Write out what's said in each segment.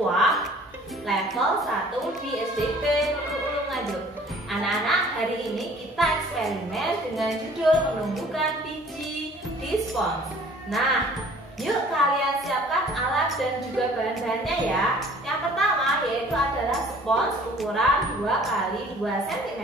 siswa level 1 di SDP Nurul Nganjuk. Anak-anak, hari ini kita eksperimen dengan judul menumbuhkan biji di spons. Nah, yuk kalian siapkan alat dan juga bahan-bahannya ya. Yang pertama yaitu adalah spons ukuran 2 x 2 cm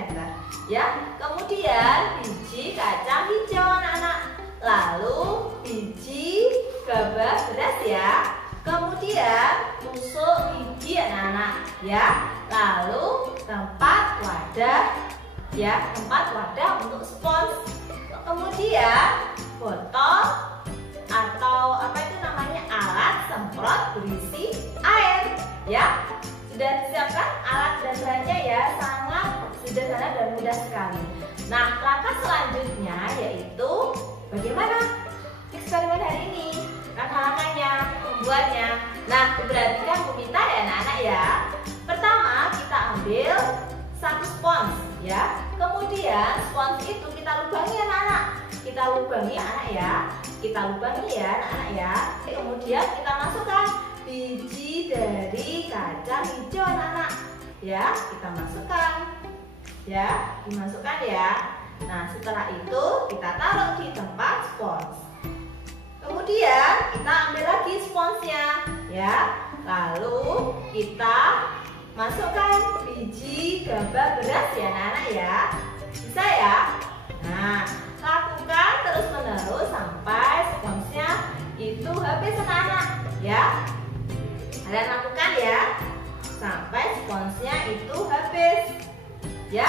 ya. Kemudian biji kacang hijau anak-anak. Lalu biji gabah beras ya. Kemudian tusuk gigi anak-anak ya. Lalu tempat wadah ya, tempat wadah untuk spons. Kemudian botol atau apa itu namanya, alat semprot berisi air ya. Sudah disiapkan alat dan bahannya ya, sangat sederhana dan mudah sekali. Nah, langkah selanjutnya yaitu bagaimana eksperimen hari ini, langkah-langkahnya, membuatnya. Nah, diperhatikan Bu Mita ya anak-anak ya. Pertama kita ambil satu spons ya. Kemudian spons itu kita lubangi anak-anak. Kita lubangi anak ya. Kita lubangi ya anak-anak ya. Kemudian kita masukkan biji dari kacang hijau anak-anak ya. Kita masukkan ya, dimasukkan ya. Nah, setelah itu kita taruh di tempat spons. Kemudian kita ambil lagi sponsnya ya. Lalu kita masukkan biji gabah beras ya anak-anak ya. Bisa ya? Nah, lakukan terus menerus sampai sponsnya itu habis anak-anak ya. Kalian lakukan ya sampai sponsnya itu habis ya.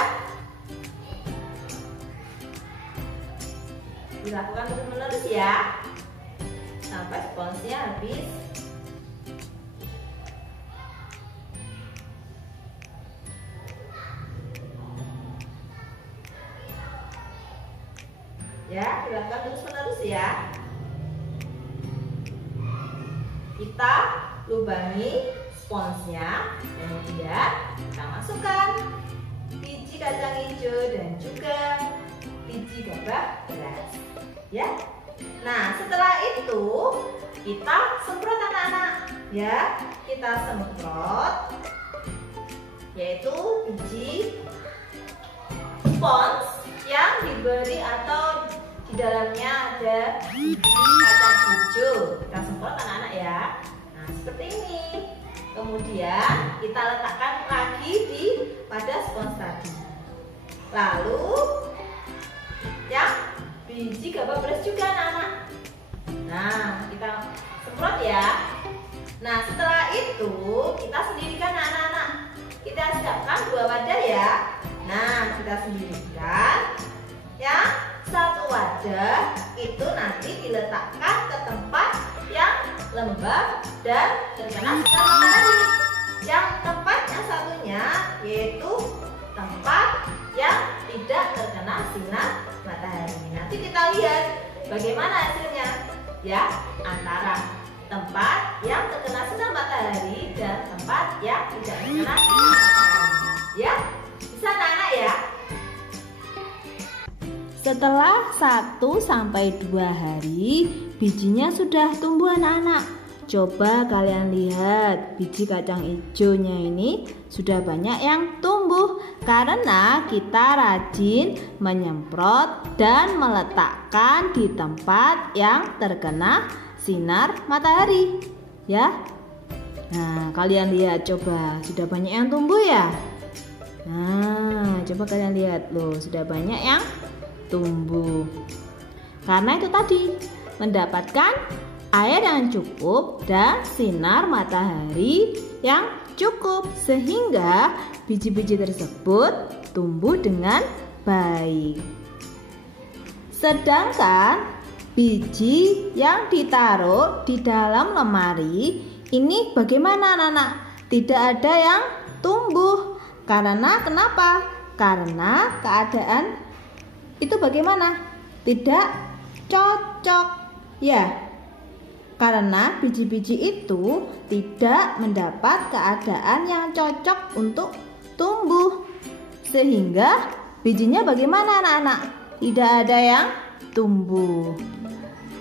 Dilakukan terus menerus ya sampai sponsnya habis. Ya, dilakukan terus menerus ya. Kita lubangi sponsnya, kemudian kita masukkan biji kacang hijau dan juga biji gabah beras ya. Nah, setelah itu kita semprot anak-anak ya. Kita semprot yaitu biji spons yang diberi atau di dalamnya ada biji kacang hijau. Kita semprot anak-anak ya. Nah, seperti ini. Kemudian kita letakkan lagi pada spons tadi. Lalu yang biji gabah beras juga anak-anak. Nah, kita semprot ya. Nah, setelah itu kita sendirikan anak-anak. Kita siapkan 2 wadah ya. Nah, kita sendirikan ya. Satu wadah itu nanti diletakkan ke tempat yang lembab dan terkena sinar matahari. Yang tempat yang satunya yaitu tempat yang tidak terkena sinar matahari. Nanti kita lihat bagaimana hasilnya ya, antara tempat yang terkena sinar matahari dan tempat yang tidak terkena sinar matahari ya. Bisa anak-anak ya. Setelah 1-2 hari bijinya sudah tumbuh anak-anak. Coba kalian lihat, biji kacang hijaunya ini sudah banyak yang tumbuh karena kita rajin menyemprot dan meletakkan di tempat yang terkena sinar matahari ya. Nah, kalian lihat coba, sudah banyak yang tumbuh ya. Nah, coba kalian lihat loh, sudah banyak yang tumbuh. Karena itu tadi, mendapatkan air yang cukup dan sinar matahari yang cukup sehingga biji-biji tersebut tumbuh dengan baik. Sedangkan biji yang ditaruh di dalam lemari ini bagaimana anak-anak? Tidak ada yang tumbuh. Karena kenapa? Karena keadaan itu bagaimana? Tidak cocok ya. Karena biji-biji itu tidak mendapat keadaan yang cocok untuk tumbuh. Sehingga bijinya bagaimana anak-anak? Tidak ada yang tumbuh.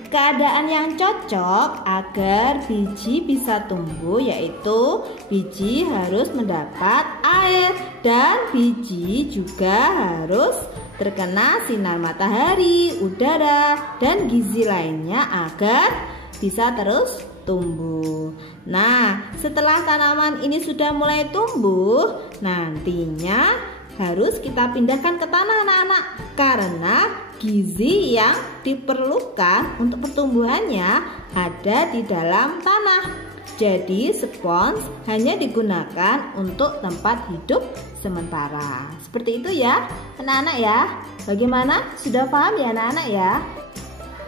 keadaan yang cocok agar biji bisa tumbuh yaitu biji harus mendapat air dan biji juga harus terkena sinar matahari, udara, dan gizi lainnya agar bisa terus tumbuh. Nah, setelah tanaman ini sudah mulai tumbuh, nantinya harus kita pindahkan ke tanah anak-anak karena gizi yang diperlukan untuk pertumbuhannya ada di dalam tanah. Jadi spons hanya digunakan untuk tempat hidup sementara. Seperti itu ya anak-anak ya. Bagaimana? Sudah paham ya anak-anak ya?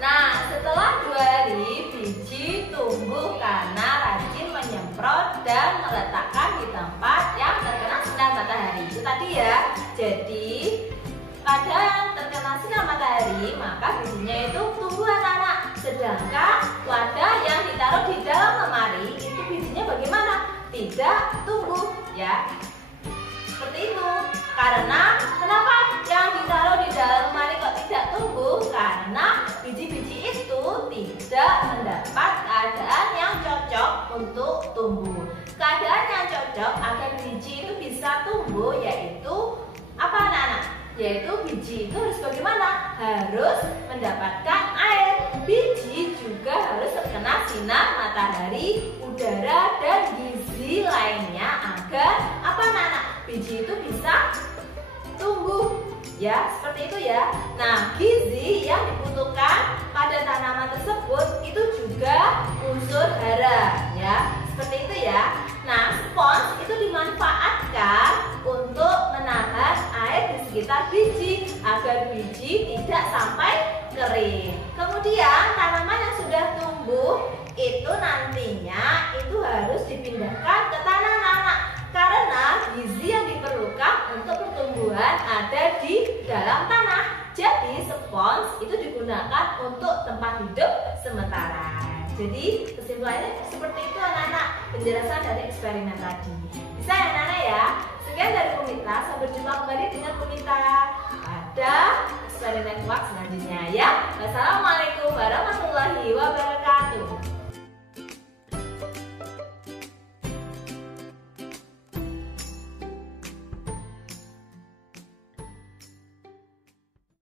Nah, setelah 2 hari biji tumbuh karena rajin menyemprot dan meletakkan di tempat yang terkena sinar matahari. Itu tadi ya. Jadi pada yang terkena sinar matahari maka bijinya itu tumbuh anak-anak. Sedangkan wadah yang ditaruh di dalam lemari itu bijinya bagaimana? Tidak tumbuh ya. Seperti itu. Karena kenapa yang ditaruh di dalam lemari kok tidak tumbuh? Karena biji-biji itu tidak mendapat keadaan yang cocok untuk tumbuh. Keadaan yang cocok agar biji itu bisa tumbuh yaitu apa anak-anak? Yaitu biji itu harus bagaimana? Harus mendapatkan air. Biji juga harus terkena sinar matahari, udara, dan gizi lainnya agar apa anak-anak? Biji itu bisa tumbuh. Ya, seperti itu ya. Nah, gizi yang dibutuhkan pada tanaman tersebut itu juga unsur hara ya. Seperti itu ya. Nah, spons itu dimanfaatkan untuk menahan air di sekitar biji agar biji tidak sampai kering. Kemudian tanaman yang sudah tumbuh itu nantinya itu harus dipindahkan ke tanah anak karena gizi yang diperlukan untuk pertumbuhan ada di dalam tanah. Jadi spons itu digunakan untuk tempat hidup sementara. Jadi kesimpulannya seperti itu anak-anak, penjelasan dari eksperimen tadi. Bisa ya anak-anak ya? Sekian dari Pumita, sampai jumpa kembali dengan Pumita pada eksperimen kelak selanjutnya ya. Wassalamualaikum.